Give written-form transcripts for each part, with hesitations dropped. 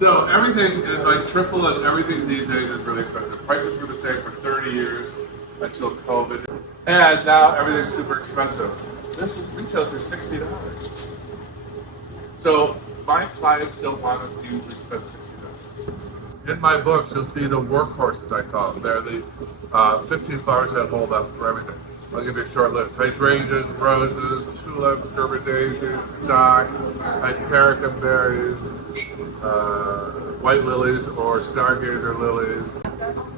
So everything is like triple, and everything these days is really expensive. Prices were the same for 30 years until COVID, and now everything's super expensive. This is retails for $60. So my clients don't want to usually spend $60. In my books, you'll see the workhorses, I call them. They're the 15 flowers that hold up for everything. I'll give you a short list. Hydrangeas, roses, tulips, Gerber daisies, stock, hypericum berries, white lilies or stargazer lilies.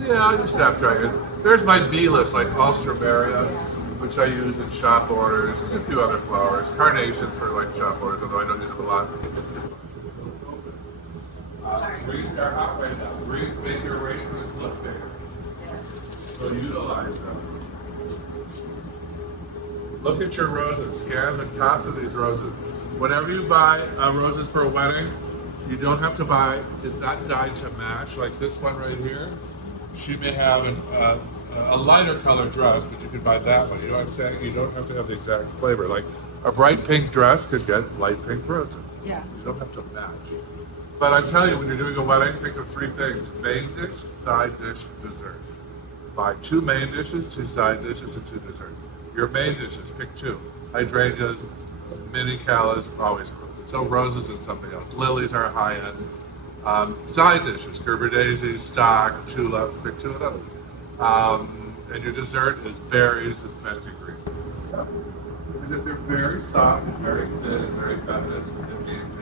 Yeah, you snapdragon. There's my B list, like alstroemeria, which I use in shop orders. There's a few other flowers. Carnation for like shop orders, although I don't use them a lot. Greens are hot right now. Greens make your arrangements look bigger. So utilize them. Look at your roses. Scan the tops of these roses. Whenever you buy roses for a wedding, you don't have to buy, it's not dyed to match, like this one right here. She may have a lighter color dress, but you can buy that one. You know what I'm saying? You don't have to have the exact flavor. Like a bright pink dress could get light pink roses. Yeah. You don't have to match. But I'm telling you, when you're doing a wedding, think of three things: main dish, side dish, dessert. Buy 2 main dishes, 2 side dishes, and 2 desserts. Your main dishes, pick 2. Hydrangeas, mini callas, always roses. So roses and something else. Lilies are high end. Side dishes, Gerber daisies, stock, tulip, pick 2 of those. And your dessert is berries and fancy green. Because they're very soft and very thin and very feminine.